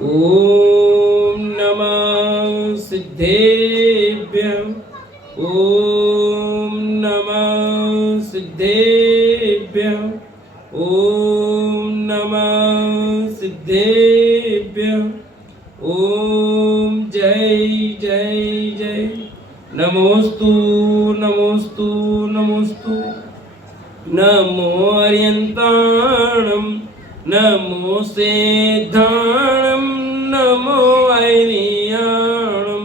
ओम नमः सिद्धेभ्यः। ओम नमः सिद्धेभ्यः। ओम नमः सिद्धेभ्यः। ओम जय जय जय। नमोस्तु नमोस्तु नमोस्तु। नमो अर्यन्ताणं नमो सेद्धाणं नमो ऐर्याणं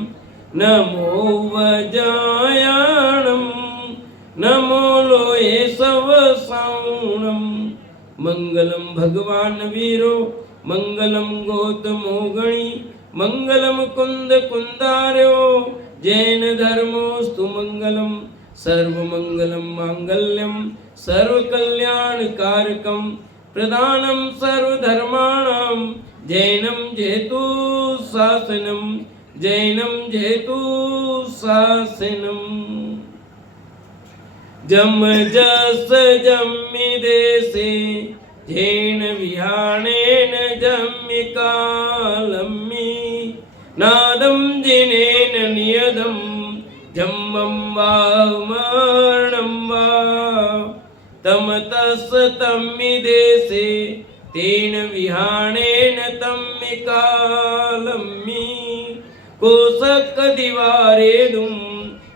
नमो वज्रायाणं नमो लोये सवसाणं। मंगलम भगवान वीरो मंगलम गौतमो गणी मंगलम कुंद कुंदार्यो जैन धर्मोस्तु मंगलम सर्वमंगलम मांगल्यम सर्वकल्याणकारकम प्रधानम सर्वधर्माणां जैनम जेतु शासनम जैनम जेतु शासनम। जम जस जम्मि देशे जैन विहाणेन जम्मि कालम्मि नादं जिनेन नियदं जम्मं वा मरणं वा तमतस तम्मि देशे तेन विहाणेन तम्मि कालम्मि कोसक दिवारेदुम्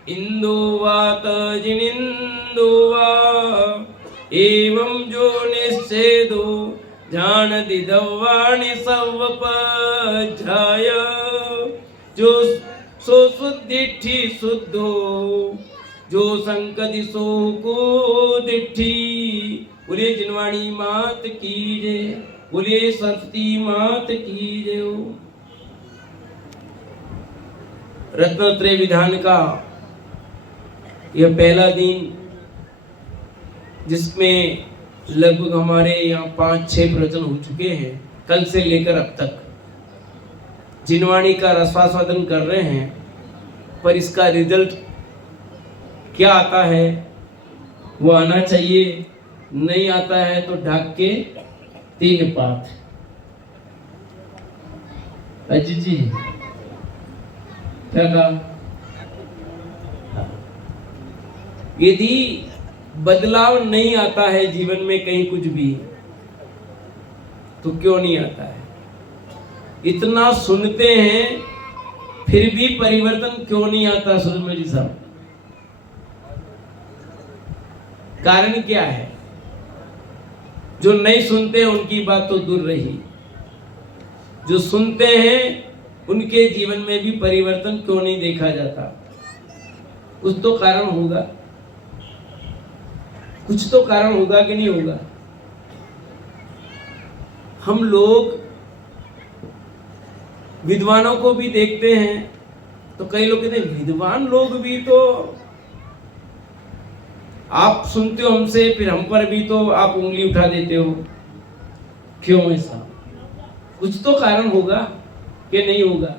इंदो वात जिनिंदो वा एवं जो निश्चेदो जान दिदवाणि सवपजाय जो सो शुद्धिठी शुद्धो जो संकदि सो को दिठी। बोलिए जिनवाणी मात की जय। बोलिए सरस्वती मात की जय। रत्नत्रय विधान का यह पहला दिन जिसमें लगभग हमारे यहाँ 5-6 प्रवचन हो चुके हैं। कल से लेकर अब तक जिनवाणी का रसास्वादन कर रहे हैं, पर इसका रिजल्ट क्या आता है वो आना चाहिए। नहीं आता है तो ढाक के 3 पात। अजीत जी क्या कहा? यदि बदलाव नहीं आता है जीवन में कहीं कुछ भी, तो क्यों नहीं आता है? इतना सुनते हैं फिर भी परिवर्तन क्यों नहीं आता सुरेंद्र जी साहब? कारण क्या है? जो नहीं सुनते उनकी बात तो दूर रही, जो सुनते हैं उनके जीवन में भी परिवर्तन क्यों नहीं देखा जाता? कुछ तो कारण होगा, कुछ तो कारण होगा कि नहीं होगा? हम लोग विद्वानों को भी देखते हैं तो कई लोग कहते हैं विद्वान लोग भी तो, आप सुनते हो हमसे फिर हम पर भी तो आप उंगली उठा देते हो, क्यों ऐसा? कुछ तो कारण होगा कि नहीं होगा?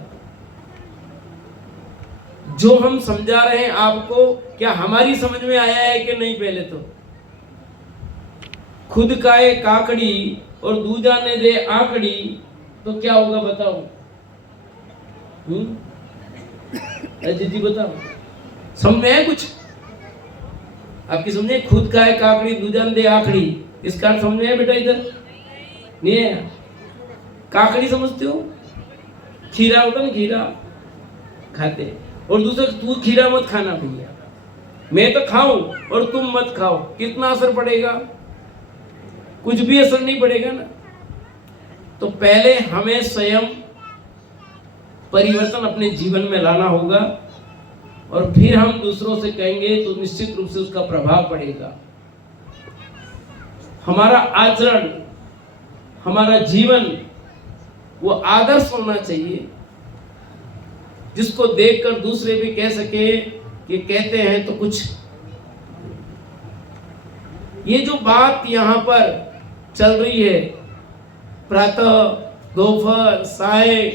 जो हम समझा रहे हैं आपको, क्या हमारी समझ में आया है कि नहीं? पहले तो खुद का एक काकड़ी और दूजा ने दे आकड़ी, तो क्या होगा बताओ? अजीत जी बताओ, समझे है कुछ? आपकी समझे? खुद का है काकड़ी दूजा ने दे आकड़ी, इसका अर्थ समझे है बेटा? इधर नहीं है। काकड़ी समझते हो? खीरा होता ना, खीरा खाते, और दूसरा तू खीरा मत खाना भैया, मैं तो खाऊं और तुम मत खाओ, कितना असर पड़ेगा? कुछ भी असर नहीं पड़ेगा ना। तो पहले हमें स्वयं परिवर्तन अपने जीवन में लाना होगा, और फिर हम दूसरों से कहेंगे तो निश्चित रूप से उसका प्रभाव पड़ेगा। हमारा आचरण, हमारा जीवन वो आदर्श होना चाहिए, जिसको देखकर दूसरे भी कह सके कि कहते हैं तो कुछ। ये जो बात यहाँ पर चल रही है, प्रातः दोपहर साय,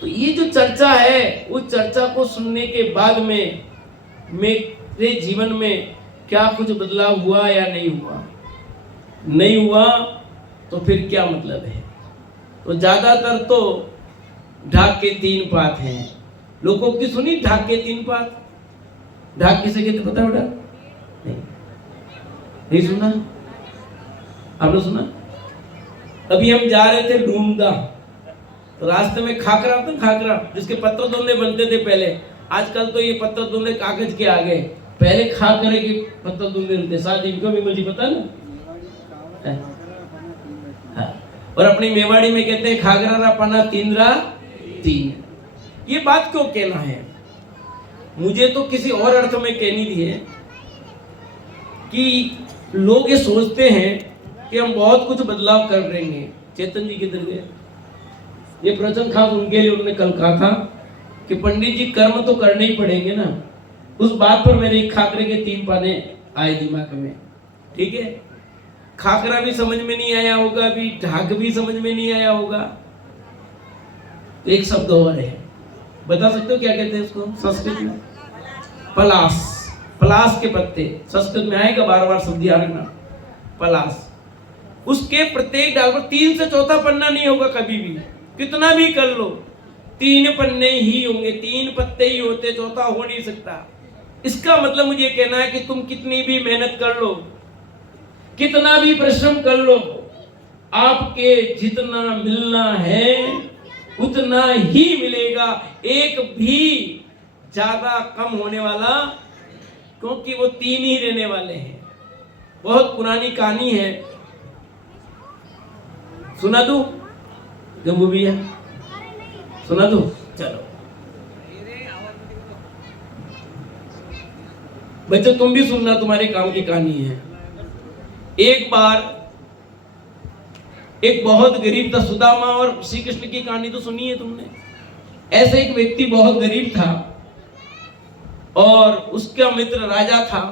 तो ये जो चर्चा है, उस चर्चा को सुनने के बाद में मेरे जीवन में क्या कुछ बदलाव हुआ या नहीं हुआ? नहीं हुआ तो फिर क्या मतलब है? तो ज्यादातर तो ढाक के 3 पात हैं। लोगों की सुनी ढाक के 3 पात? ढाक किसे कहते पता है बेटा? नहीं सुना? आपने सुना? अभी हम जा रहे थे डूमदा, तो रास्ते में खाकरा था, खाकरा जिसके पत्र दोंदे बनते थे पहले। आजकल तो ये पत्र दोंदे कागज के आ गए, पहले खाकरे के पत्र दोंदे होते। साथ इनको भी मुझे पता ना। हाँ। और अपनी मेवाड़ी में कहते हैं खागरा रा पना तीनरा तीन। ये बात क्यों कहना है? मुझे तो किसी और अर्थ में कहनी थी है कि लोग ये सोचते हैं कि हम बहुत कुछ बदलाव कर देंगे। चेतन जी किधर गए? ये प्रवचन खास उनके लिए उन्होंने कल कहा था कि पंडित जी कर्म तो करने ही पड़ेंगे ना। उस बात पर मेरे खाकरे के 3 पाने आए दिमाग में। ठीक है, खाकरा भी समझ में नहीं आया होगा, अभी ढाक भी समझ में नहीं आया होगा। तो एक शब्द और है, बता सकते हो क्या कहते हैं इसको संस्कृत में? पलास। पलास के पत्ते संस्कृत में आएगा, बार बार शब्द याद रखना। पलास, उसके प्रत्येक डाल पर 3 से चौथा पन्ना नहीं होगा कभी भी, कितना भी कर लो 3 पन्ने ही होंगे, 3 पत्ते ही होते, चौथा हो नहीं सकता। इसका मतलब मुझे कहना है कि तुम कितनी भी मेहनत कर लो, कितना भी परिश्रम कर लो, आपके जितना मिलना है उतना ही मिलेगा, एक भी ज्यादा कम होने वाला, क्योंकि वो 3 ही रहने वाले हैं। बहुत पुरानी कहानी है, सुना दूं? गंबू भैया सुना दूं? चलो बच्चों तुम भी सुनना, तुम्हारे काम की कहानी है। एक बार एक बहुत गरीब था, सुदामा और श्री कृष्ण की कहानी तो सुनी है तुमने। ऐसे एक व्यक्ति बहुत गरीब था और उसका मित्र राजा था,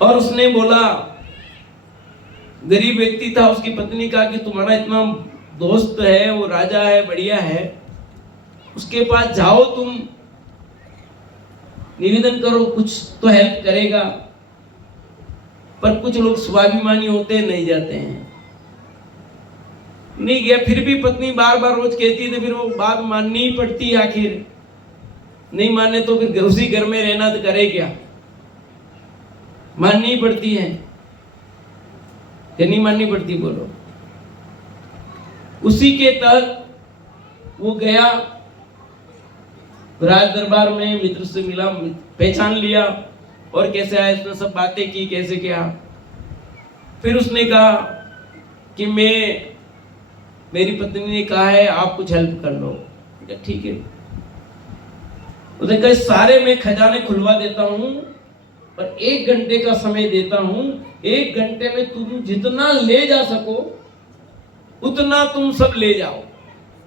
और उसने बोला, गरीब व्यक्ति था, उसकी पत्नी कहा कि तुम्हारा इतना दोस्त है, वो राजा है, बढ़िया है, उसके पास जाओ, तुम निवेदन करो, कुछ तो हेल्प करेगा। पर कुछ लोग स्वाभिमानी होते हैं, नहीं जाते हैं। नहीं गया, फिर भी पत्नी बार बार रोज कहती है, तो फिर वो बात माननी ही पड़ती है। आखिर नहीं माने तो फिर उसी घर में रहना तो करे क्या, माननी ही पड़ती है या नहीं माननी पड़ती? बोलो। उसी के तहत वो गया राज दरबार में, मित्र से मिला, पहचान लिया, और कैसे आया, उसने सब बातें की, कैसे क्या। फिर उसने कहा कि मेरी पत्नी ने कहा है आप कुछ हेल्प कर लो। ठीक है। उसने कहा सारे मैं खजाने खुलवा देता हूं, पर 1 घंटे का समय देता हूं, 1 घंटे में तुम जितना ले जा सको उतना तुम सब ले जाओ,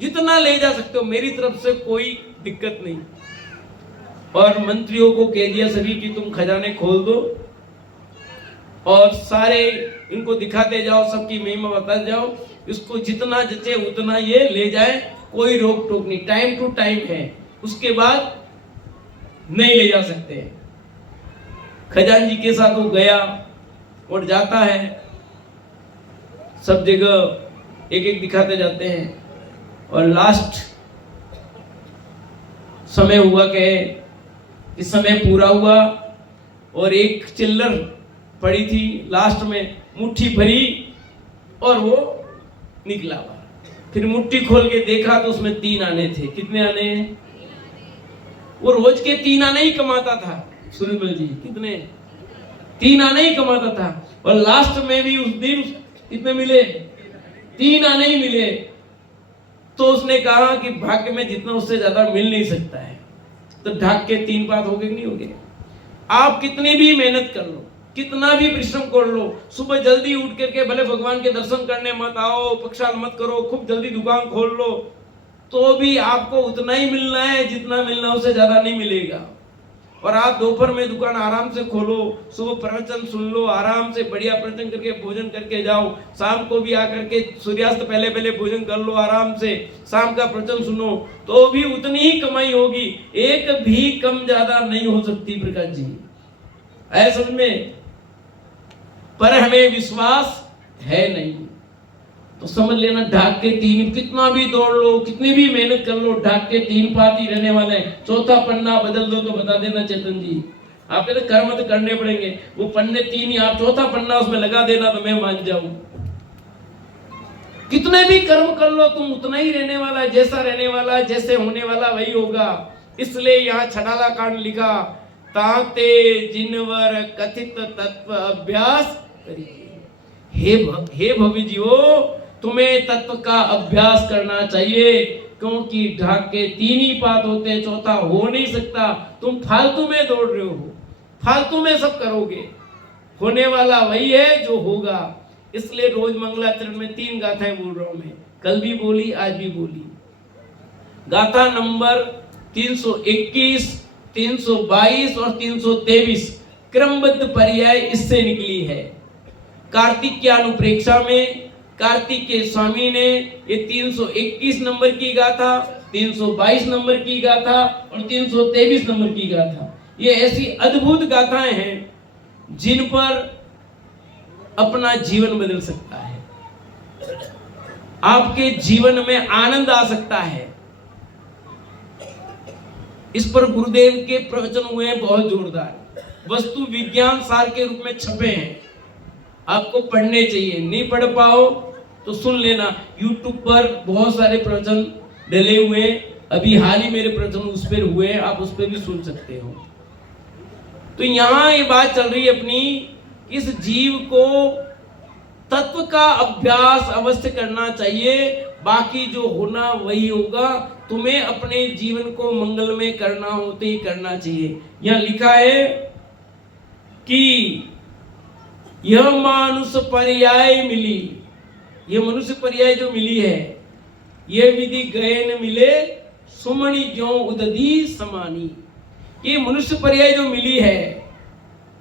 जितना ले जा सकते हो, मेरी तरफ से कोई दिक्कत नहीं। और मंत्रियों को कह दिया सभी कि तुम खजाने खोल दो और सारे इनको दिखाते जाओ, सबकी महिमा बताते जाओ, इसको जितना जचे उतना ये ले जाए, कोई रोक टोक नहीं, टाइम टू टाइम है, उसके बाद नहीं ले जा सकते। खजानजी के साथ वो गया और जाता है, सब जगह एक एक दिखाते जाते हैं, और लास्ट समय हुआ कि समय पूरा हुआ और एक चिल्लर पड़ी थी, लास्ट में मुट्ठी भरी और वो निकला। फिर मुट्ठी खोल के देखा तो उसमें 3 आने थे। कितने आने? वो रोज के 3 आने ही कमाता था सुनील जी। कितने? 3 आने ही कमाता था, और लास्ट में भी उस दिन कितने मिले? 3 आने ही मिले। तो उसने कहा कि भाग्य में जितना उससे ज्यादा मिल नहीं सकता है। तो ढाक के 3 बात हो गए नहीं हो गए? आप कितनी भी मेहनत कर लो, कितना भी परिश्रम कर लो, सुबह जल्दी उठ करके भले भगवान के दर्शन करने मत आओ, पक्षाल मत करो, खूब जल्दी दुकान खोल लो, तो भी आपको उतना ही मिलना है जितना मिलना, उससे ज्यादा नहीं मिलेगा। और आप दोपहर में दुकान आराम से खोलो, सुबह प्रवचन सुन लो, आराम से बढ़िया प्रवचन करके भोजन करके जाओ, शाम को भी आकर के सूर्यास्त पहले पहले भोजन कर लो, आराम से शाम का प्रवचन सुनो, तो भी उतनी ही कमाई होगी, एक भी कम ज्यादा नहीं हो सकती। प्रकाश जी ऐसा समझ में? पर हमें विश्वास है नहीं। तो समझ लेना ढाक के तीन, कितना भी दौड़ लो, कितनी भी मेहनत कर लो, ढाक के तीन पात ही रहने वाले हैं। चौथा पन्ना बदल दो तो बता देना चेतन जी, आपके तो कर्म तो करने पड़ेंगे। वो पन्ने तीन ही, आप चौथा पन्ना उसमें लगा देना तो मैं मान जाऊं। कितने भी कर्म कर लो तुम उतना ही रहने वाला है, जैसा रहने वाला है, जैसे होने वाला वही होगा। इसलिए यहाँ छठाला कांड लिखा, ताते जिनवर कथित तत्व अभ्यास करिए। हे भवि जीवो, तुम्हें तत्व का अभ्यास करना चाहिए, क्योंकि ढाक के तीन ही पात होते हैं, चौथा हो नहीं सकता। तुम फालतू में दौड़ रहे हो, फालतू में सब करोगे, होने वाला वही है जो होगा। इसलिए रोज मंगलाचरण में 3 गाथाएं बोल रहा हूं मैं, कल भी बोली, आज भी बोली। गाथा नंबर 321, 322 और 323 क्रमबद्ध पर्याय इससे निकली है। कार्तिक की अनुप्रेक्षा में कार्तिकेय स्वामी ने ये 321 नंबर की गाथा, 322 नंबर की गाथा और 323 नंबर की गाथा, ये ऐसी अद्भुत गाथाएं हैं जिन पर अपना जीवन बदल सकता है, आपके जीवन में आनंद आ सकता है। इस पर गुरुदेव के प्रवचन हुए हैं बहुत जोरदार, वस्तु विज्ञान सार के रूप में छपे हैं, आपको पढ़ने चाहिए। नहीं पढ़ पाओ तो सुन लेना, YouTube पर बहुत सारे प्रवचन डले हुए हैं, अभी हाल ही मेरे प्रवचन उस पर हुए हैं, आप उस पर भी सुन सकते हो। तो यहां ये बात चल रही है अपनी, इस जीव को तत्व का अभ्यास अवश्य करना चाहिए, बाकी जो होना वही होगा। तुम्हें अपने जीवन को मंगल में करना हो तो ही करना चाहिए। यहां लिखा है कि यह मानुष पर्याय मिली, यह मनुष्य पर्याय जो मिली है, यह विधि गए न मिले, सुमणि ज्यों उदधी समानी। ये मनुष्य पर्याय जो मिली है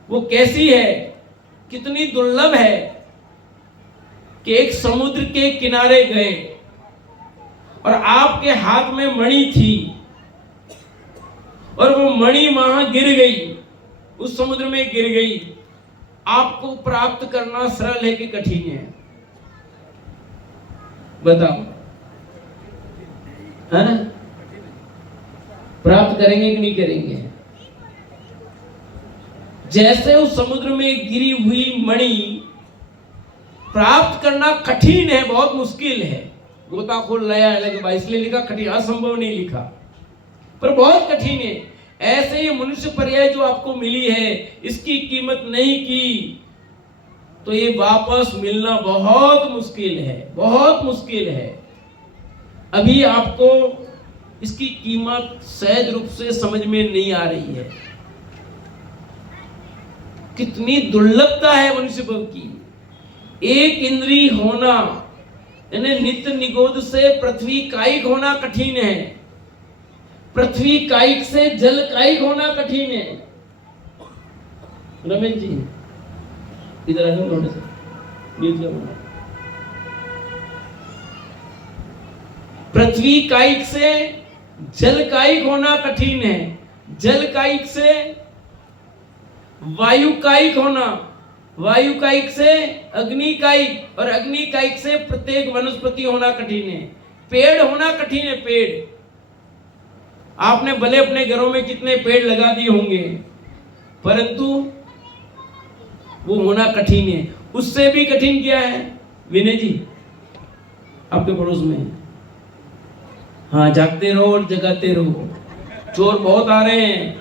वो कैसी है, कितनी दुर्लभ है कि एक समुद्र के किनारे गए और आपके हाथ में मणि थी और वो मणि वहां गिर गई, उस समुद्र में गिर गई। आपको प्राप्त करना सरल है कि कठिन है, बताओ, है ना? प्राप्त करेंगे कि नहीं करेंगे? जैसे उस समुद्र में गिरी हुई मणि प्राप्त करना कठिन है, बहुत मुश्किल है। गोताखोर लाया अलग बात, इसलिए लिखा कठिन, असंभव नहीं लिखा, पर बहुत कठिन है। ऐसे ये मनुष्य पर्याय जो आपको मिली है, इसकी कीमत नहीं की तो ये वापस मिलना बहुत मुश्किल है, बहुत मुश्किल है। अभी आपको इसकी कीमत सहज रूप से समझ में नहीं आ रही है, कितनी दुर्लभता है मनुष्य भव की। एक इंद्री होना यानी नित्य निगोद से पृथ्वी कायिक होना कठिन है, पृथ्वी कायिक से जल कायिक होना कठिन है। रमेश जी इधर आए, थोड़े से पृथ्वी कायिक से जल कायिक होना कठिन है, जल कायिक से वायु कायिक होना, वायु कायिक से अग्नि कायिक और अग्नि कायिक से प्रत्येक वनस्पति होना कठिन है, पेड़ होना कठिन है। पेड़ आपने भले अपने घरों में कितने पेड़ लगा दिए होंगे, परंतु वो होना कठिन है। उससे भी कठिन क्या है विनय जी आपके पड़ोस में? हाँ, जागते रहो और जगाते रहो, चोर बहुत आ रहे हैं।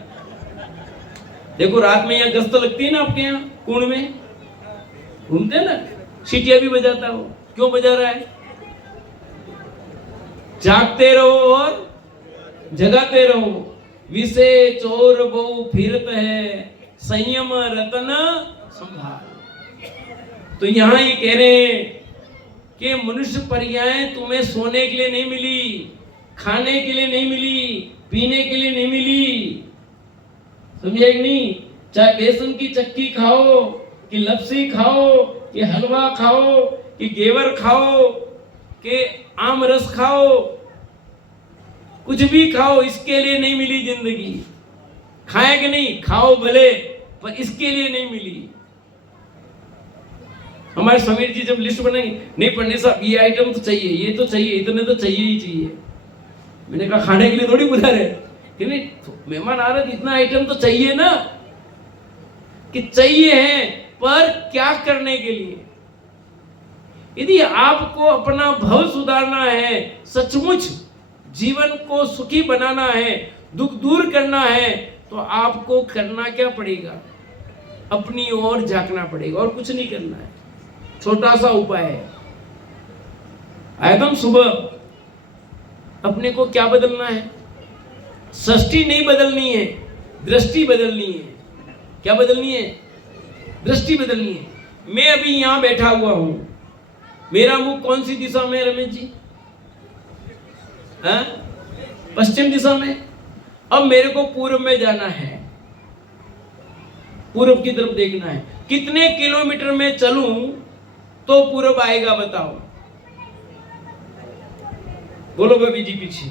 देखो रात में यहाँ गश्त लगती है ना आपके यहाँ कुंड में, घूमते ना, सीटियां भी बजाता हो, क्यों बजा रहा है? जागते रहो और जगाते रहो, विषे चोर बहु फिरत है, संयम रतन संभाल। तो यहां ये कह रहे हैं कि मनुष्य पर्याय तुम्हें सोने के लिए नहीं मिली, खाने के लिए नहीं मिली, पीने के लिए नहीं मिली, समझे कि नहीं? चाहे बेसन की चक्की खाओ कि लपसी खाओ कि हलवा खाओ कि घेवर खाओ कि आम रस खाओ, कुछ भी खाओ, इसके लिए नहीं मिली जिंदगी। खाए कि नहीं? खाओ भले, पर इसके लिए नहीं मिली। हमारे समीर जी जब लिस्ट बनाएंगे, नहीं पंडित साहब ये आइटम तो चाहिए, ये तो चाहिए, इतने तो चाहिए ही चाहिए। मैंने कहा खाने के लिए थोड़ी बुला रहे कि नहीं, तो मेहमान आ रहे तो इतना आइटम तो चाहिए ना, कि चाहिए है पर क्या करने के लिए। यदि आपको अपना भव सुधारना है, सचमुच जीवन को सुखी बनाना है, दुख दूर करना है, तो आपको करना क्या पड़ेगा, अपनी ओर झांकना पड़ेगा, और कुछ नहीं करना है। छोटा सा उपाय है, एकदम सुबह अपने को क्या बदलना है, सृष्टि नहीं बदलनी है, दृष्टि बदलनी है। क्या बदलनी है, दृष्टि बदलनी है। मैं अभी यहां बैठा हुआ हूं, मेरा मुख कौन सी दिशा में है रमेश जी, हाँ? पश्चिम दिशा में। अब मेरे को पूर्व में जाना है, पूर्व की तरफ देखना है। कितने किलोमीटर में चलूं तो पूर्व आएगा, बताओ, बोलो भाभी जी पीछे,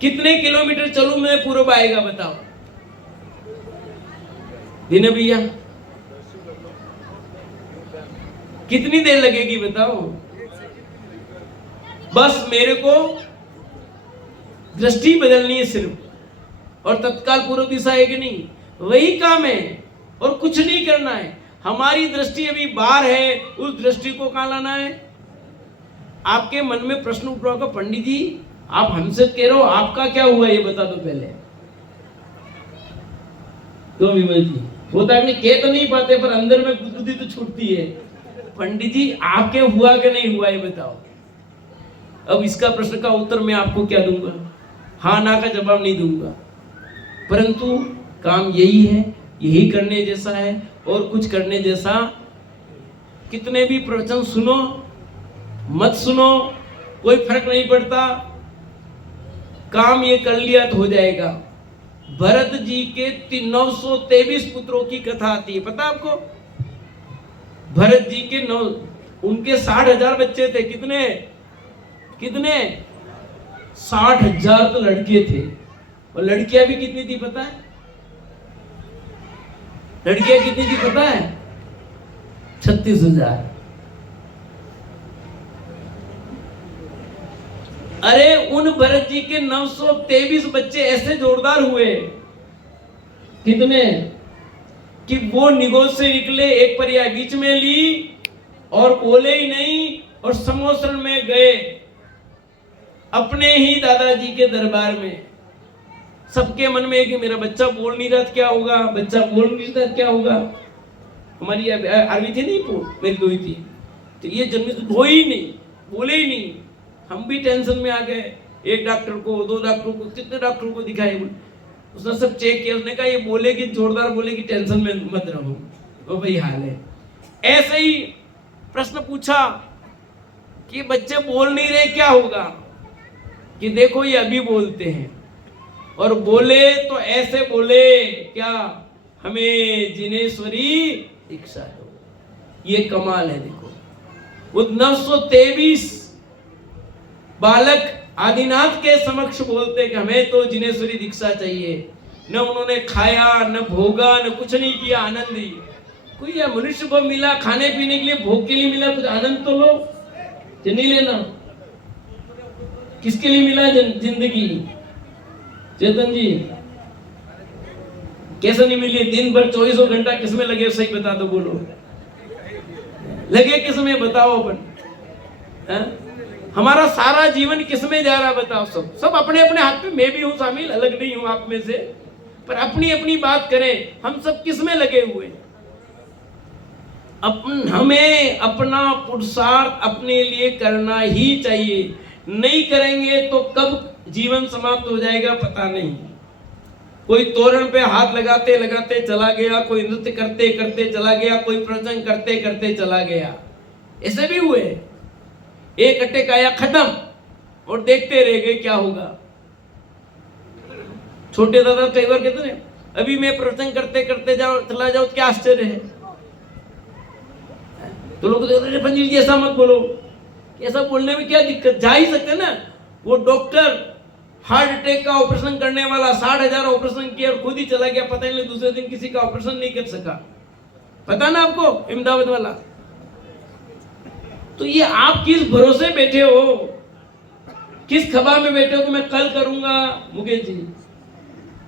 कितने किलोमीटर चलूं मैं पूर्व आएगा, बताओ दीना भैया, कितनी देर लगेगी बताओ। बस मेरे को दृष्टि बदलनी है सिर्फ, और तत्काल पूर्व दिशा है कि नहीं, वही काम है, और कुछ नहीं करना है। हमारी दृष्टि अभी बाहर है, उस दृष्टि को कहां लाना है। आपके मन में प्रश्न उठ रहा होगा, पंडित जी आप हमसे कह रहे हो, आपका क्या हुआ ये बता दो पहले। तो विमल जी होता है, कह तो नहीं पाते पर अंदर में गुदगुदी तो छूटती है, पंडित जी आपके हुआ कि नहीं हुआ ये बताओ। अब इसका प्रश्न का उत्तर मैं आपको क्या दूंगा, हाँ ना का जवाब नहीं दूंगा, परंतु काम यही है, यही करने जैसा है, और कुछ करने जैसा। कितने भी प्रवचन सुनो मत सुनो, कोई फर्क नहीं पड़ता, काम ये कर लिया तो हो जाएगा। भरत जी के 923 पुत्रों की कथा आती है, पता आपको। भरत जी के उनके 60,000 बच्चे थे, कितने कितने 60,000 तो लड़के थे, और लड़कियां भी कितनी थी पता है, लड़कियां कितनी थी पता है, 36,000। अरे उन भरत जी के 923 बच्चे ऐसे जोरदार हुए, कितने, कि वो निगोज से निकले, एक पर्याय बीच में ली और बोले ही नहीं, और समोसरण में गए अपने ही दादाजी के दरबार में। सबके मन में है कि मेरा बच्चा बोल नहीं रहा क्या होगा, बच्चा बोल नहीं रहा क्या होगा। हमारी आरवी थी नहीं, मेरी दो ही थी, तो ये जन्म हो ही नहीं, बोले ही नहीं। हम भी टेंशन में आ गए, एक डॉक्टर को, दो डॉक्टरों को, कितने डॉक्टरों को दिखाए, उसने सब चेक किया, उसने कहा ये बोलेगी, जोरदार बोलेगी, टेंशन में मत रहो। वो वही हाल है। ऐसे ही प्रश्न पूछा कि बच्चे बोल नहीं रहे क्या होगा, कि देखो ये अभी बोलते हैं, और बोले तो ऐसे बोले क्या, हमें जिनेश्वरी दीक्षा दो। ये कमाल है। देखो वो 923 बालक आदिनाथ के समक्ष बोलते कि हमें तो जिनेश्वरी दीक्षा चाहिए। न उन्होंने खाया, न भोगा, न कुछ नहीं किया, आनंद ही। कोई या मनुष्य को मिला खाने पीने के लिए, भोग के लिए मिला, कुछ आनंद तो लो, नहीं लेना। किसके लिए मिला जिंदगी, चेतन जी कैसे नहीं मिली, दिन भर 24 घंटा किसमें लगे, सही बता दो, बोलो लगे किसमें, बताओ अपन। हमारा सारा जीवन किसमें जा रहा है बताओ। सब अपने अपने हाथ में, मैं भी हूं शामिल, अलग नहीं हूं आप में से, पर अपनी अपनी बात करें, हम सब किसमें लगे हुए। हमें अपना पुरुषार्थ अपने लिए करना ही चाहिए, नहीं करेंगे तो कब जीवन समाप्त हो जाएगा पता नहीं। कोई तोरण पे हाथ लगाते लगाते चला गया, कोई नृत्य करते करते चला गया, कोई प्रवचन करते करते चला गया, ऐसे भी हुए। एक अटैक आया, खत्म, और देखते रह गए क्या होगा। छोटे दादा कई बार कहते हैं, अभी मैं प्रवचन करते करते चला जाऊं, क्या आश्चर्य है। तो लोग कहते हैं पंडित जी ऐसा मत बोलो, ऐसा बोलने में क्या दिक्कत, जा ही सकते ना। वो डॉक्टर हार्ट अटैक का ऑपरेशन करने वाला 60,000 ऑपरेशन किया और खुद ही चला गया, पता नहीं दूसरे दिन किसी का ऑपरेशन नहीं कर सका, पता ना आपको, अहमदाबाद वाला। तो ये आप किस भरोसे बैठे हो, किस खबा में बैठे हो कि मैं कल करूंगा? मुकेश जी,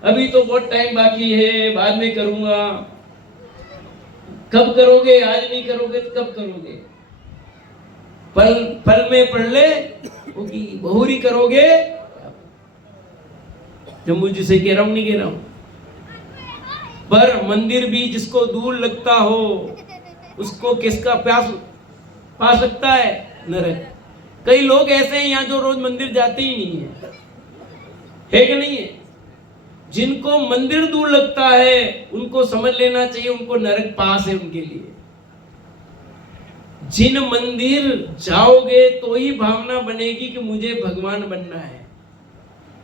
अभी तो बहुत टाइम बाकी है, बाद में करूंगा। कब करोगे? आज नहीं करोगे तो कब करोगे? पल पल में पढ़ ले होगी, बहुरी करोगे। जम्मू जी से कह रहा हूं, नहीं कह रहा हूं। पर मंदिर भी जिसको दूर लगता हो उसको किसका प्यास पा सकता है? नरक। कई लोग ऐसे हैं यहाँ जो रोज मंदिर जाते ही नहीं है कि नहीं है? जिनको मंदिर दूर लगता है उनको समझ लेना चाहिए उनको नरक पास है उनके लिए। जिन मंदिर जाओगे तो ही भावना बनेगी कि मुझे भगवान बनना है।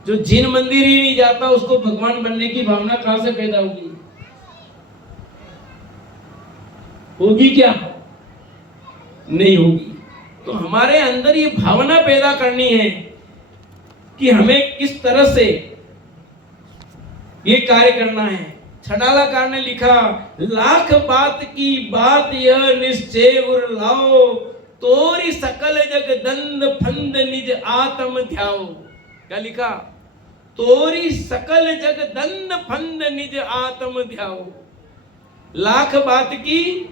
जो जिन मंदिर ही नहीं जाता उसको भगवान बनने की भावना कहां से पैदा होगी? होगी क्या? नहीं होगी। तो हमारे अंदर ये भावना पैदा करनी है कि हमें किस तरह से ये कार्य करना है। छड़ालाकार ने लिखा, लाख बात की बात यह निश्चय उर लाओ, तोरी सकल जग दंड फंद निज आत्म ध्याओ। क्या लिखा? तोरी सकल जग दंड फंद निज आत्म ध्याओ। लाख बात की,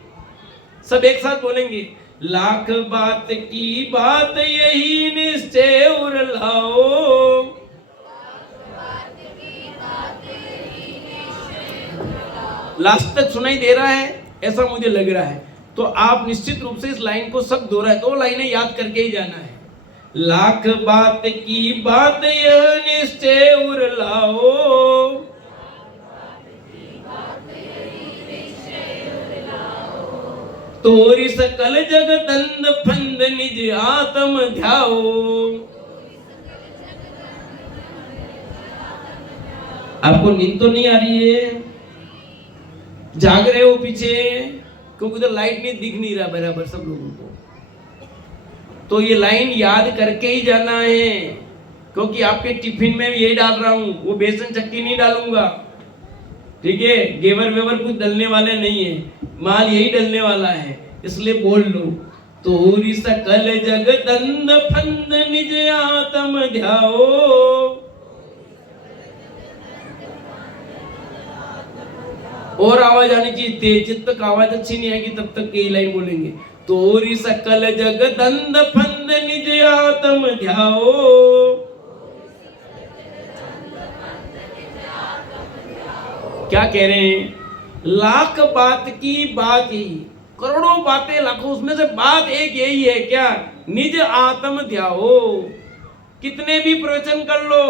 सब एक साथ बोलेंगे, लाख बात की बात यही निश्चय उर लाओ। लास्ट तक सुनाई दे रहा है ऐसा मुझे लग रहा है, तो आप निश्चित रूप से इस लाइन को सब दोहराए, 2 लाइनें याद करके ही जाना है। लाख बात की बात यह निश्चय उर लाओ, तोरी सकल जग दंड फंद निज आत्म ध्याओ। आपको नींद तो नहीं आ रही है? जाग रहे हो पीछे? क्योंकि उधर लाइट नहीं दिख नहीं रहा बराबर सब लोगों को। तो ये लाइन याद करके ही जाना है, क्योंकि आपके टिफिन में यही डाल रहा हूं, वो बेसन चक्की नहीं डालूंगा, ठीक है? गेवर वेवर कुछ डलने वाले नहीं है, माल यही डलने वाला है, इसलिए बोल लो, तोरी सकल जग दंड फंद निज आत्म ध्याओ। और आवाज आनी चाहिए तेज, जब तक आवाज अच्छी नहीं आएगी तब तक यही लाइन बोलेंगे, तोरी सकल जग दंड फंद निज आत्म ध्याओ। क्या कह रहे हैं? लाख बात की बात ही, करोड़ों बातें लाखों, उसमें से बात एक यही है, क्या? निज आत्म ध्याओ। कितने भी प्रवचन कर लो,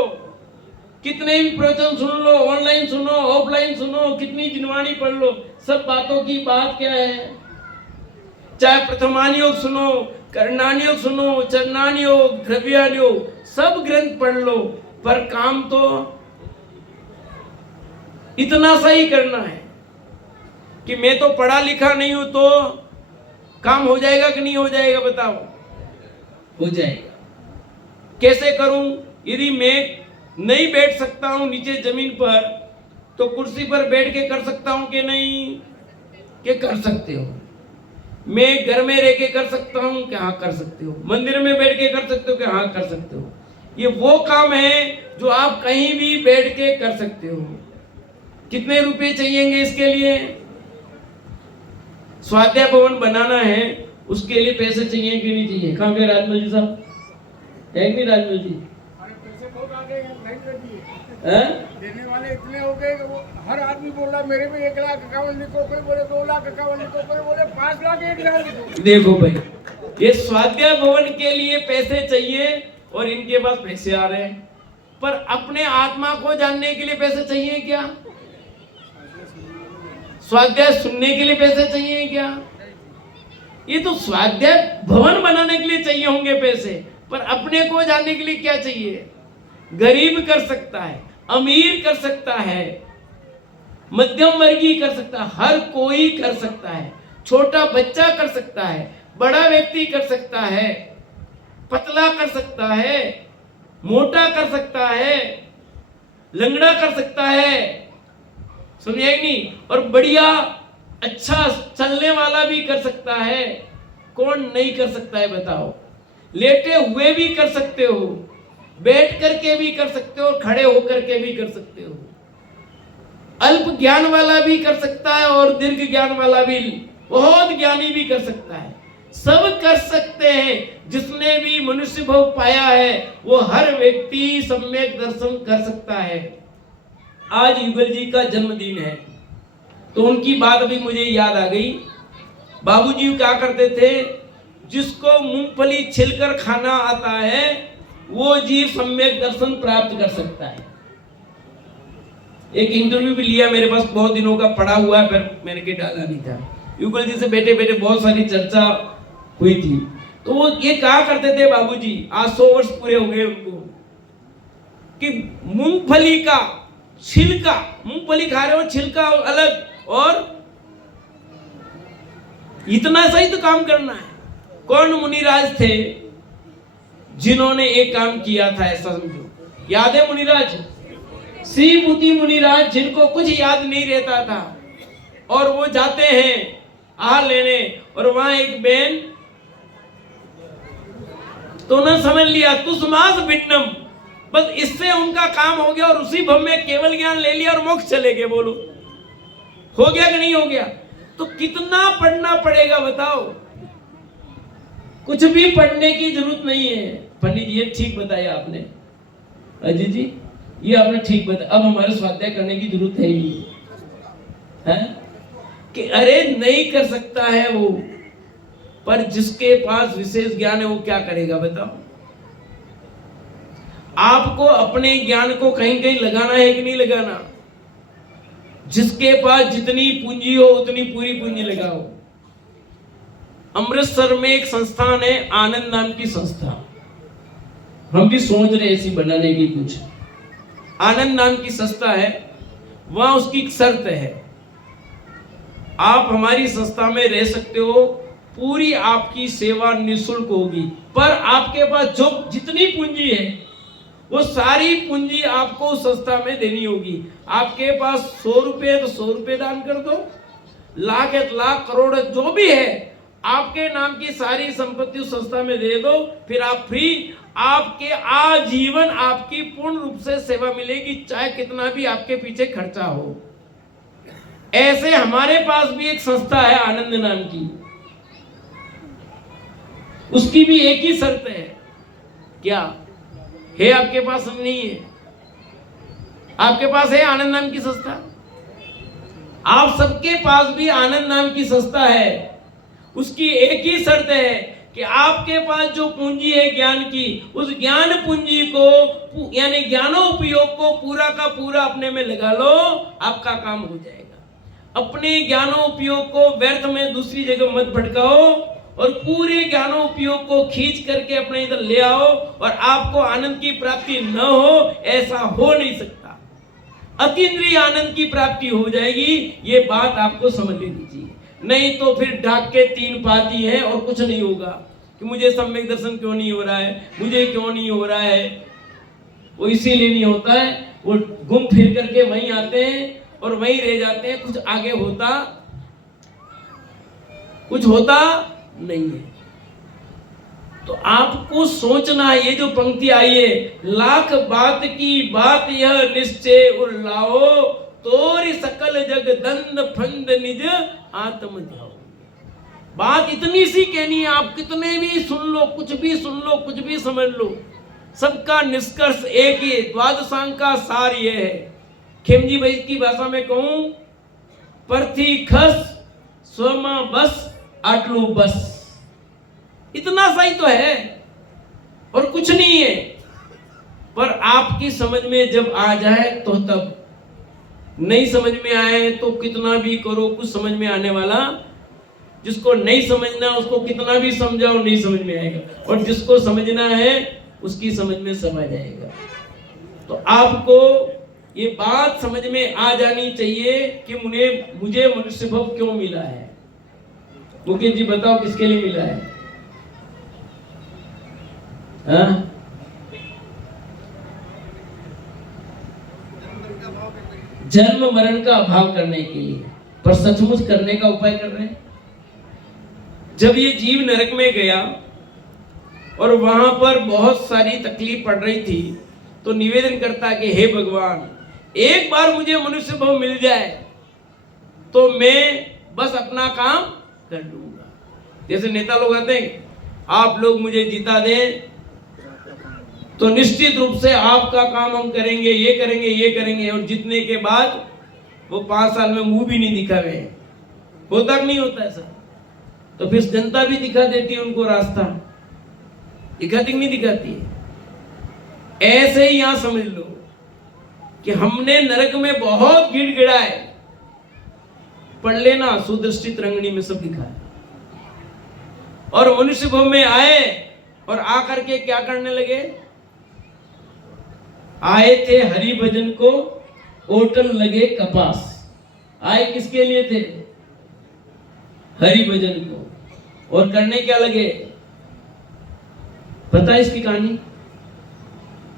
कितने भी प्रवचन सुन लो, ऑनलाइन सुनो, ऑफलाइन सुनो, कितनी जिनवाणी पढ़ लो, सब बातों की बात क्या है? चाहे प्रथमान योग सुनो, करणान योग सुनो, चरणान योग, द्रव्यान योग, सब ग्रंथ पढ़ लो, पर काम तो इतना सा ही करना है कि मैं तो पढ़ा लिखा नहीं हूं, तो काम हो जाएगा कि नहीं हो जाएगा? बताओ। हो जाएगा। कैसे करूं? यदि मैं नहीं बैठ सकता हूं नीचे जमीन पर, तो कुर्सी पर बैठ के कर सकता हूं कि नहीं? कि कर सकते हो। मैं घर में रह के कर सकता हूं कि हाँ कर सकते हो। मंदिर में बैठ के कर सकते हो कि हाँ कर सकते हो। ये वो काम है जो आप कहीं भी बैठ के कर सकते हो। कितने रुपए चाहिएंगे इसके लिए? स्वाध्याय भवन बनाना है, उसके लिए पैसे चाहिए कि नहीं चाहिए? कहाँ गए राजमल जी साहब? है कि नहीं राजमल जी? देने वाले इतने हो गए कि वो हर आदमी बोल रहा मेरे में 1,51,000 लिखो, कोई बोले 2,51,000 लिखो, कोई बोले 5,01,000 लिखो। देखो भाई, ये स्वाध्याय भवन के लिए पैसे चाहिए और इनके पास पैसे आ रहे हैं, पर अपने आत्मा को जानने के लिए पैसे चाहिए क्या? स्वाध्याय सुनने के लिए पैसे चाहिए क्या? ये तो स्वाध्याय भवन बनाने के लिए चाहिए होंगे पैसे, पर अपने को जानने के लिए क्या चाहिए? गरीब कर सकता है, अमीर कर सकता है, मध्यम वर्गीय कर सकता है, हर कोई कर सकता है। छोटा बच्चा कर सकता है, बड़ा व्यक्ति कर सकता है, पतला कर सकता है, मोटा कर सकता है, लंगड़ा कर सकता है, समझे नहीं? और बढ़िया अच्छा चलने वाला भी कर सकता है, कौन नहीं कर सकता है बताओ? लेटे हुए भी कर सकते हो, बैठ करके भी कर सकते हो, खड़े होकर के भी कर सकते हो। अल्प ज्ञान वाला भी कर सकता है और दीर्घ ज्ञान वाला भी, बहुत ज्ञानी भी कर सकता है। सब कर सकते हैं। जिसने भी मनुष्य भाव पाया है वो हर व्यक्ति सम्यक दर्शन कर सकता है। आज युगल जी का जन्मदिन है तो उनकी बात अभी मुझे याद आ गई। बाबूजी क्या करते थे, जिसको मूंगफली छिलकर खाना आता है वो जीव सम्यक दर्शन प्राप्त कर सकता है। एक इंटरव्यू भी लिया मेरे पास, बहुत दिनों का पड़ा हुआ है पर मैंने के डाला नहीं था। युगल जी से बैठे बैठे बहुत सारी चर्चा हुई थी। तो वो ये कहा करते थे बाबूजी, आज 100 वर्ष पूरे हो गए उनको, कि मूंगफली का छिलका, मूंगफली खा रहे हो छिलका अलग, और इतना सही तो काम करना है। कौन मुनिराज थे जिन्होंने एक काम किया था, ऐसा समझो, याद है मुनिराज? श्रीमुति मुनिराज, जिनको कुछ याद नहीं रहता था और वो जाते हैं आहार लेने, और वहां एक बहन, तो उन्होंने समझ लिया तुसमास भिन्नम, बस इससे उनका काम हो गया और उसी भव में केवल ज्ञान ले लिया और मोक्ष चले गए। बोलो हो गया कि नहीं हो गया? तो कितना पढ़ना पड़ेगा बताओ? कुछ भी पढ़ने की जरूरत नहीं है। पंडित जी ये ठीक बताया आपने, अजीत जी ये आपने ठीक बताया। अब हमारे स्वाध्याय करने की जरूरत है ही नहीं है कि अरे नहीं कर सकता है वो, पर जिसके पास विशेष ज्ञान है वो क्या करेगा बताओ? आपको अपने ज्ञान को कहीं कहीं लगाना है कि नहीं लगाना? जिसके पास जितनी पूंजी हो उतनी पूरी पूंजी लगाओ। अमृतसर में एक संस्थान है, आनंद नाम की संस्था, हम भी सोच रहे ऐसी बनाने की कुछ। आनंद नाम की संस्था है, वहां उसकी एक शर्त है, आप हमारी संस्था में रह सकते हो, पूरी आपकी सेवा निःशुल्क होगी, पर आपके पास जो जितनी पूंजी है वो सारी पूंजी आपको उस संस्था में देनी होगी। आपके पास 100 रुपए तो 100 रुपए दान कर दो, लाख है लाख, करोड़ जो भी है, आपके नाम की सारी संपत्ति उस संस्था में दे दो, फिर आप फ्री, आपके आजीवन आपकी पूर्ण रूप से सेवा मिलेगी, चाहे कितना भी आपके पीछे खर्चा हो। ऐसे हमारे पास भी एक संस्था है आनंद नाम की, उसकी भी एक ही शर्त है। क्या है? आपके पास नहीं है? आपके पास है आनंद नाम की संस्था? आप सबके पास भी आनंद नाम की संस्था है। उसकी एक ही शर्त है कि आपके पास जो पूंजी है ज्ञान की, उस ज्ञान पूंजी को यानी ज्ञानोपयोग को पूरा का पूरा अपने में लगा लो, आपका काम हो जाएगा। अपने ज्ञानोपयोग को व्यर्थ में दूसरी जगह मत भटकाओ और पूरे ज्ञानोपयोग को खींच करके अपने इधर ले आओ, और आपको आनंद की प्राप्ति न हो ऐसा हो नहीं सकता। अतीन्द्रिय आनंद की प्राप्ति हो जाएगी, ये बात आपको समझ लेनी चाहिए। नहीं तो फिर ढाक के 3 पाती है और कुछ नहीं होगा कि मुझे सम्यक दर्शन क्यों नहीं हो रहा है, मुझे क्यों नहीं हो रहा है। वो इसीलिए नहीं होता है, वो घूम फिर करके वहीं आते हैं और वहीं रह जाते हैं, कुछ होता नहीं है। तो आपको सोचना है, ये जो पंक्ति आई है, लाख बात की बात यह निश्चय उल्लाओ, तोरी सकल जग दंड फंद निज आत्म जाओ। बात इतनी सी कहनी है, आप कितने भी सुन लो, कुछ भी सुन लो, कुछ भी समझ लो, सबका निष्कर्ष एक ही, द्वादशांग का सार ये है। खेमजी भाई की भाषा में कहूं, परथी खस स्वमा बस आटलू बस, इतना सही तो है और कुछ नहीं है। पर आपकी समझ में जब आ जाए तो तब, नहीं समझ में आए तो कितना भी करो कुछ समझ में आने वाला। जिसको नहीं समझना उसको कितना भी समझाओ नहीं समझ में आएगा, और जिसको समझना है उसकी समझ में सब आ जाएगा। तो आपको ये बात समझ में आ जानी चाहिए कि मुझे मनुष्य भव क्यों मिला है। मुकेश जी बताओ किसके लिए मिला है? हाँ? जन्म मरण का अभाव करने के लिए, पर सचमुच करने का उपाय कर रहे हैं। जब ये जीव नरक में गया और वहां पर बहुत सारी तकलीफ पड़ रही थी, तो निवेदन करता कि हे भगवान, एक बार मुझे मनुष्य भाव मिल जाए तो मैं बस अपना काम कर लूंगा। जैसे नेता लोग कहते हैं, आप लोग मुझे जीता दें तो निश्चित रूप से आपका काम हम करेंगे, ये करेंगे, ये करेंगे, और जीतने के बाद वो 5 साल में मुंह भी नहीं दिखावे। होता कि नहीं होता ऐसा? तो फिर जनता भी दिखा देती है उनको रास्ता, दिखाती नहीं दिखाती है। ऐसे ही यहां समझ लो कि हमने नरक में बहुत गिड़गिड़ाए, पढ़ लेना सुदृष्टि तरंगिणी में सब लिखा है। और मनुष्य भव में आए और आकर के क्या करने लगे? आए थे हरि भजन को ओटन लगे कपास। आए किसके लिए थे? हरि भजन को। और करने क्या लगे? पता है इसकी कहानी?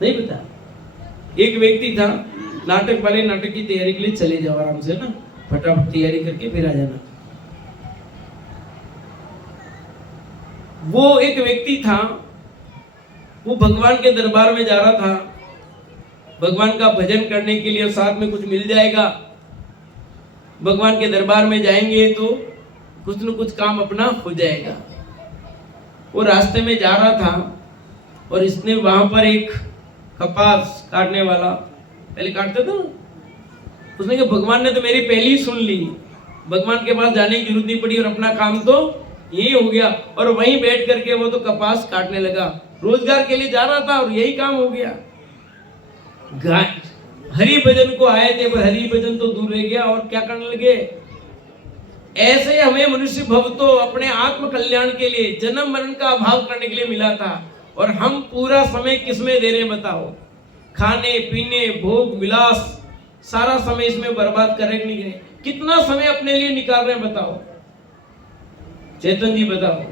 नहीं पता? एक व्यक्ति था, नाटक वाले नाटक की तैयारी के लिए चले जाओ आराम से ना, फटाफट तैयारी करके फिर आ जाना। वो एक व्यक्ति था, वो भगवान के दरबार में जा रहा था, भगवान का भजन करने के लिए, साथ में कुछ मिल जाएगा। भगवान के दरबार में जाएंगे तो कुछ न कुछ काम अपना हो जाएगा। वो रास्ते में जा रहा था और इसने वहां पर एक कपास काटने वाला, पहले काटते थे ना, उसने कहा भगवान ने तो मेरी पहले ही सुन ली, भगवान के पास जाने की जरूरत नहीं पड़ी और अपना काम तो यही हो गया। और वहीं बैठ करके वो तो कपास काटने लगा। रोजगार के लिए जा रहा था और यही काम हो गया। हरि भजन को आए थे पर हरि भजन तो दूर रह गया और क्या करने लगे? ऐसे हमें मनुष्य भव तो अपने आत्म कल्याण के लिए, जन्म मरण का अभाव करने के लिए मिला था, और हम पूरा समय किसमें दे रहे हैं बताओ? खाने पीने भोग विलास, सारा समय इसमें बर्बाद कर रहे नहीं गए? कितना समय अपने लिए निकाल रहे हैं बताओ? चेतन जी बताओ,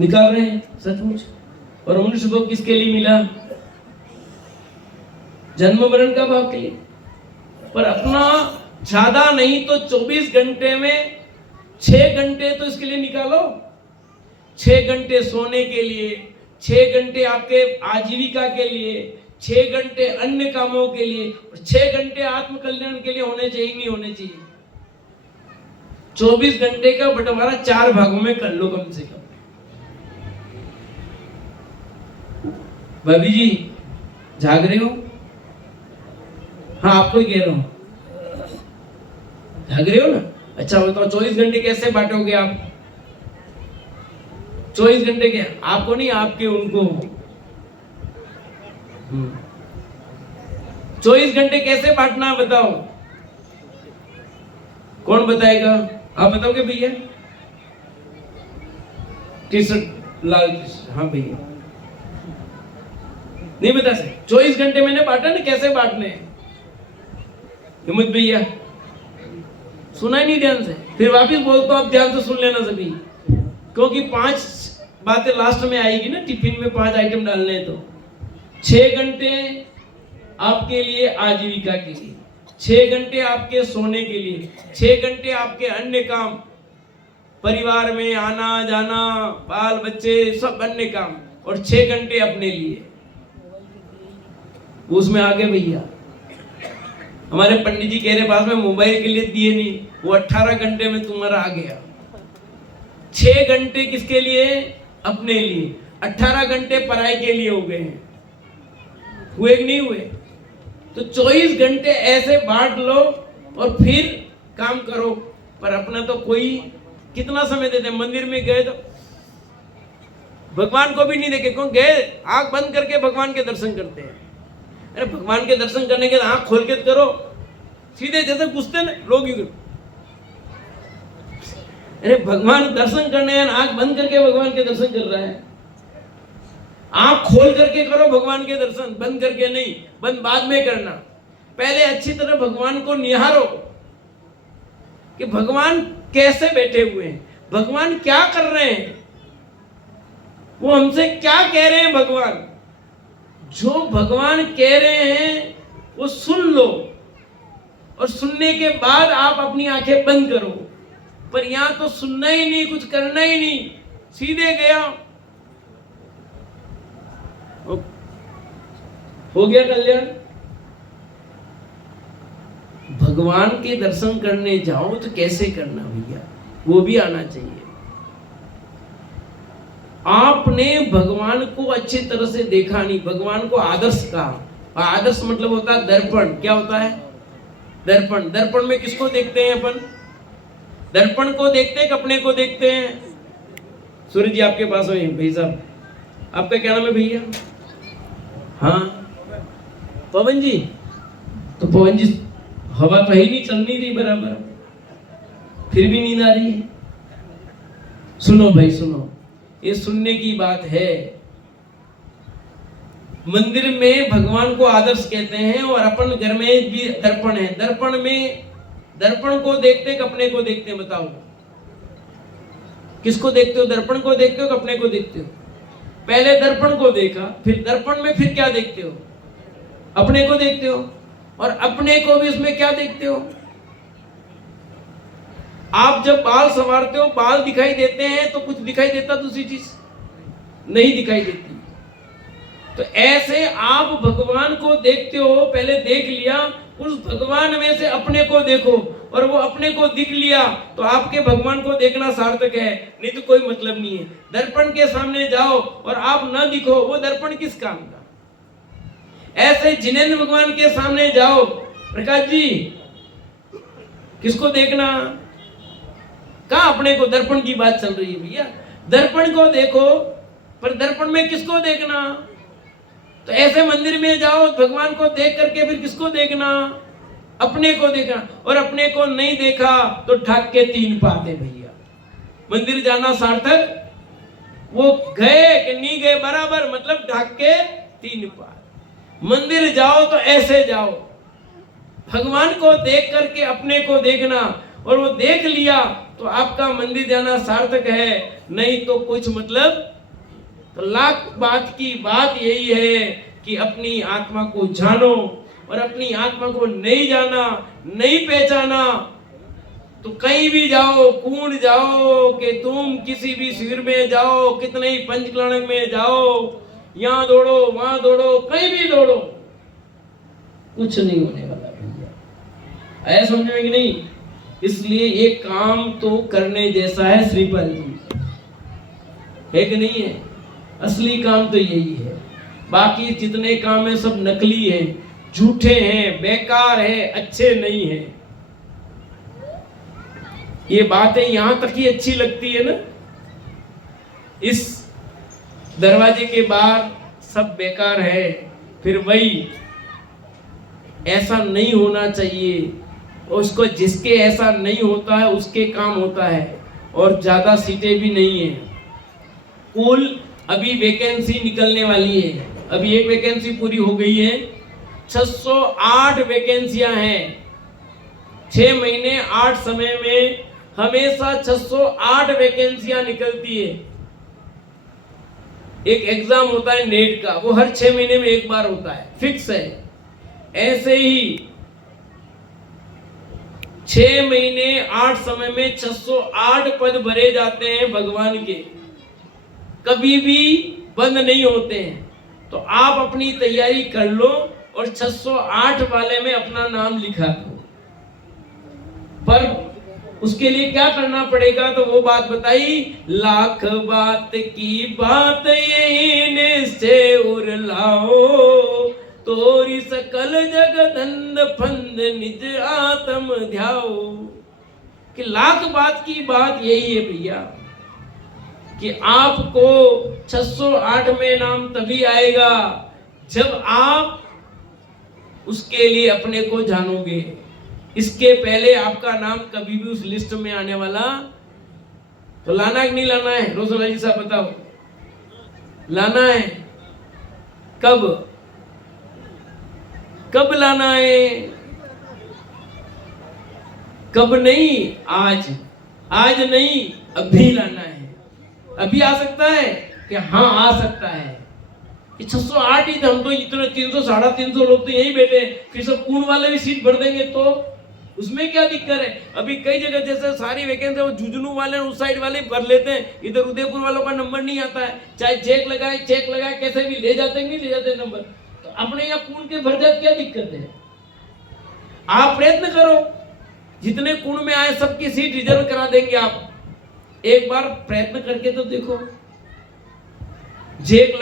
निकाल रहे हैं सचमुच? और मनुष्य भव किसके लिए मिला? जन्म मरण का भाव के लिए। पर अपना ज्यादा नहीं तो 24 घंटे में 6 घंटे तो इसके लिए निकालो। 6 घंटे सोने के लिए, 6 घंटे आपके आजीविका के लिए, 6 घंटे अन्य कामों के लिए, 6 घंटे आत्म कल्याण के लिए होने चाहिए नहीं होने चाहिए? 24 घंटे का बंटवारा 4 भागों में कर लो कम से कम। भाभी जी जाग रहे हो? हाँ आपको ही कह रहा हूं, जाग रहे हो ना? अच्छा बताओ 24 घंटे कैसे बांटोगे आप? 24 घंटे क्या आपको नहीं, आपके उनको। 24 घंटे कैसे बांटना बताओ? कौन बताएगा? आप बताओगे भैया? टी शर्ट लाल, हाँ भैया नहीं बता सकते। 24 घंटे मैंने बांटा ना, कैसे बांटने? हिम्मत भैया सुना ही नहीं ध्यान से? फिर वापिस बोलता हूं, आप ध्यान से सुन लेना सभी, क्योंकि 5 बातें लास्ट में आएगी ना, टिफिन में 5 आइटम डालने हैं। तो 6 घंटे आपके लिए आजीविका के लिए, 6 घंटे आपके सोने के लिए, 6 घंटे आपके अन्य काम, परिवार में आना जाना, बाल बच्चे सब अन्य काम, और 6 घंटे अपने लिए। उसमें आगे भैया हमारे पंडित जी कह रहे पास में मोबाइल के लिए दिए नहीं, वो 18 घंटे में तुम्हारा आ गया। 6 घंटे किसके लिए? अपने लिए। 18 घंटे पढ़ाई के लिए हो गए हैं। हुए कि नहीं हुए? तो 24 घंटे ऐसे बांट लो और फिर काम करो। पर अपना तो कोई कितना समय देते? मंदिर में गए तो भगवान को भी नहीं देखे, क्यों गए? आंख बंद करके भगवान के दर्शन करते हैं। अरे भगवान के दर्शन करने के आंख खोल के करो, सीधे जैसे घुसते ना लोग। अरे भगवान दर्शन करने हैं, आंख बंद करके भगवान के दर्शन कर रहा है। आंख खोल करके करो भगवान के दर्शन, बंद करके नहीं। बंद बाद में करना, पहले अच्छी तरह भगवान को निहारो कि भगवान कैसे बैठे हुए हैं, भगवान क्या कर रहे हैं, वो हमसे क्या कह रहे हैं। भगवान जो भगवान कह रहे हैं वो सुन लो, और सुनने के बाद आप अपनी आंखें बंद करो। पर यहां तो सुनना ही नहीं, कुछ करना ही नहीं, सीधे गया, हो गया कल्याण। भगवान के दर्शन करने जाओ तो कैसे करना भैया, वो भी आना चाहिए। आपने भगवान को अच्छी तरह से देखा नहीं, भगवान को आदर्श कहा। आदर्श मतलब होता है दर्पण। क्या होता है? दर्पण। दर्पण में किसको देखते हैं अपन? दर्पण को देखते हैं, अपने को देखते हैं। सूर्य जी आपके पास हो भाई साहब, आपका क्या नाम है भैया? हाँ पवन जी। तो पवन जी हवा तो ही नहीं चल नहीं रही बराबर, फिर भी नींद आ रही है। सुनो भाई सुनो, ये सुनने की बात है। मंदिर में भगवान को आदर्श कहते हैं और अपन घर में भी दर्पण है। दर्पण में, दर्पण को देखते कि अपने को देखते हैं? बताओ किसको देखते हो? दर्पण को देखते हो कि अपने को देखते हो? पहले दर्पण को देखा, फिर दर्पण में फिर क्या देखते हो? अपने को देखते हो। और अपने को भी उसमें क्या देखते हो? आप जब बाल संवारते हो, बाल दिखाई देते हैं तो कुछ दिखाई देता, दूसरी चीज नहीं दिखाई देती। तो ऐसे आप भगवान को देखते हो, पहले देख लिया, उस भगवान में से अपने को देखो, और वो अपने को दिख लिया तो आपके भगवान को देखना सार्थक है, नहीं तो कोई मतलब नहीं है। दर्पण के सामने जाओ और आप न दिखो, वो दर्पण किस काम का? ऐसे जिनेंद्र भगवान के सामने जाओ, प्रकाश जी किसको देखना? कहां अपने को? दर्पण की बात चल रही है भैया, दर्पण को देखो, पर दर्पण में किसको देखना? तो ऐसे मंदिर में जाओ, भगवान को देख करके फिर किसको देखना? अपने को देखना। और अपने को नहीं देखा तो ढक के 3 पाते भैया। मंदिर जाना सार्थक? वो गए कि नहीं गए बराबर, मतलब ढक के 3 पात। मंदिर जाओ तो ऐसे जाओ, भगवान को देख करके अपने को देखना, और वो देख लिया तो आपका मंदिर जाना सार्थक है, नहीं तो कुछ मतलब। तो लाख बात की बात यही है कि अपनी आत्मा को जानो, और अपनी आत्मा को नहीं जाना, नहीं पहचाना तो कहीं भी जाओ, कूड़ जाओ कि तुम किसी भी शिविर में जाओ, कितने ही पंचकलंग में जाओ, यहां दौड़ो वहां दौड़ो, कहीं भी दौड़ो, कुछ नहीं होने वाला भैया। आया समझ में कि नहीं? इसलिए ये काम तो करने जैसा है श्रीपाल जी, है कि नहीं है? असली काम तो यही है। बाकी जितने काम है सब नकली है, झूठे हैं, बेकार है, अच्छे नहीं है। ये बातें यहां तक ही अच्छी लगती है ना, इस दरवाजे के बाहर सब बेकार है, फिर वही ऐसा नहीं होना चाहिए। उसको जिसके ऐसा नहीं होता है उसके काम होता है, और ज्यादा सीटें भी नहीं है। कुल अभी वैकेंसी निकलने वाली है, अभी एक वैकेंसी पूरी हो गई है, 608 वैकेंसियां हैं। 6 महीने 8 समय में हमेशा 608 वैकेंसियां निकलती है। एक एग्जाम होता है नेट का, वो हर 6 महीने में एक बार होता है, फिक्स है। ऐसे ही 6 महीने 8 समय में 608 पद भरे जाते हैं भगवान के, कभी भी बंद नहीं होते हैं। तो आप अपनी तैयारी कर लो और 608 वाले में अपना नाम लिखा दो। पर उसके लिए क्या करना पड़ेगा, तो वो बात बताई, लाख बात की बात यही निश्चय उर लाओ, तोरी सकल जगदंड फंद निज आत्म ध्याओ। कि लाख बात की बात यही है भैया, कि आपको 608 में नाम तभी आएगा जब आप उसके लिए अपने को जानोगे। इसके पहले आपका नाम कभी भी उस लिस्ट में आने वाला, तो लाना है कि नहीं लाना है? रोज़ जी साहब बताओ, लाना है? कब कब लाना है? कब नहीं, आज। आज नहीं, अभी लाना है। अभी आ सकता है कि हाँ आ सकता है। 608 ही थे हम तो, इतने 300 350 लोग तो यही बैठे, फिर सब कूड़ वाले भी सीट भर देंगे तो उसमें क्या दिक्कत है? अभी कई जगह जैसे सारी वैकेंसी वो झुंझुनू वाले उस साइड वाले भर लेते हैं, इधर उदयपुर वालों का नंबर नहीं आता है, चाहे चेक लगाए कैसे भी ले जाते नहीं ले जाते नंबर। तो अपने यहाँ कुण के भर जाते, क्या दिक्कत है? आप प्रयत्न करो, जितने कुण में आए सबकी सीट रिजर्व करा देंगे आप। एक बार प्रयत्न करके तो देखो, चेक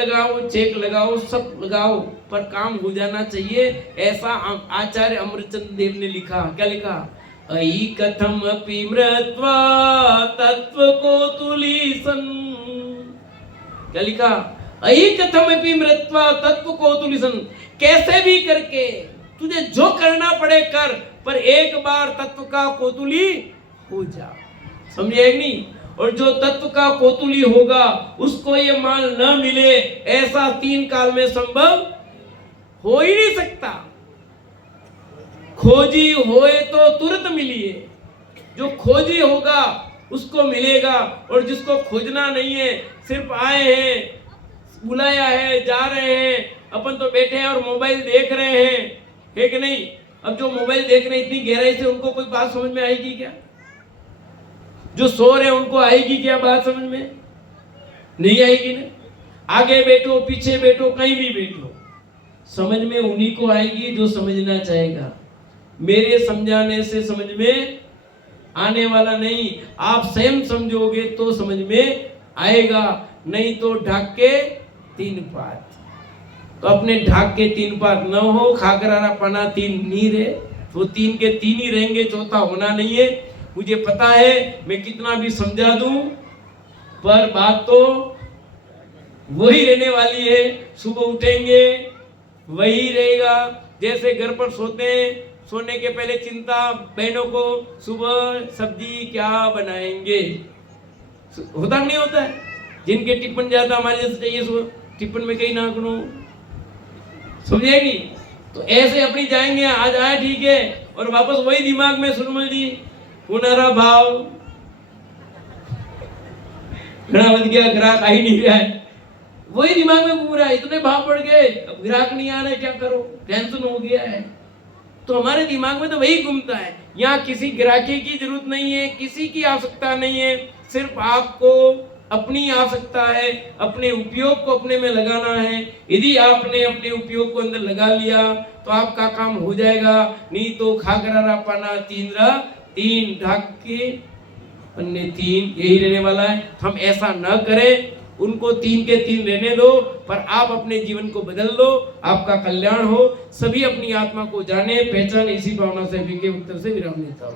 लगाओ सब लगाओ, पर काम हो जाना चाहिए। ऐसा आचार्य अमृतचंद्र देव ने लिखा, क्या लिखा? अयि कथम अपि मृत्वा तत्व को तुलीसन। क्या लिखा? अयि कथम अपि मृत्वा तत्व को तुलीसन। कैसे भी करके तुझे जो करना पड़े कर, पर एक बार तत्व का कोतुली हो जा। समझे नहीं? और जो तत्व का कोतुली होगा उसको ये माल न मिले, ऐसा 3 काल में संभव हो ही नहीं सकता। खोजी होए तो तुरंत मिलिए, जो खोजी होगा उसको मिलेगा, और जिसको खोजना नहीं है, सिर्फ आए हैं, बुलाया है, जा रहे हैं, अपन तो बैठे हैं और मोबाइल देख रहे हैं, है कि नहीं? अब जो मोबाइल देख रहे हैं इतनी गहराई से, उनको कोई बात समझ में आएगी क्या? जो सो रहे हैं उनको आएगी क्या बात समझ में? नहीं आएगी ना। आगे बैठो पीछे बैठो कहीं भी बैठो, समझ में उन्हीं को आएगी जो समझना चाहेगा। मेरे समझाने से समझ में आने वाला नहीं, आप स्वयं समझोगे तो समझ में आएगा, नहीं तो ढाक के 3 पात। तो अपने ढाक के 3 पात न हो, खाकरारा पना 3 नहीं रहे, तो 3 के 3 ही रहेंगे, चौथा होना नहीं है। मुझे पता है मैं कितना भी समझा दूं, पर बात तो वही रहने वाली है। सुबह उठेंगे वही रहेगा, जैसे घर पर सोते हैं, सोने के पहले चिंता बहनों को सुबह सब्जी क्या बनाएंगे, होता नहीं होता है? जिनके टिप्पण ज्यादा हमारे जैसे चाहिए, सुबह टिप्पण में कहीं ना करो, समझेगी? तो ऐसे अपनी जाएंगे, आज आए ठीक है, और वापस वही दिमाग में सुनमल जी पुनरा भाव घड़ा बच गया, ग्राहक आ ही नहीं रहा है, वही दिमाग में घूम रहा है, इतने भाव बढ़ गए, अब ग्राहक नहीं आ रहा है, क्या करो, टेंशन हो गया है। तो हमारे दिमाग में तो वही घूमता है। यहाँ किसी ग्राहकी की जरूरत नहीं है, किसी की आवश्यकता नहीं है, सिर्फ आपको अपनी आवश्यकता है, अपने उपयोग को अपने में लगाना है। यदि आपने अपने उपयोग को अंदर लगा लिया तो आपका काम हो जाएगा, नहीं तो खाकरारा पाना 3 ढाक के पन्ने 3 यही रहने वाला है। हम ऐसा न करें, उनको 3 के 3 रहने दो, पर आप अपने जीवन को बदल लो, आपका कल्याण हो। सभी अपनी आत्मा को जाने पहचाने, इसी भावना से विज्ञ उत्तर से विराम लेता हूं।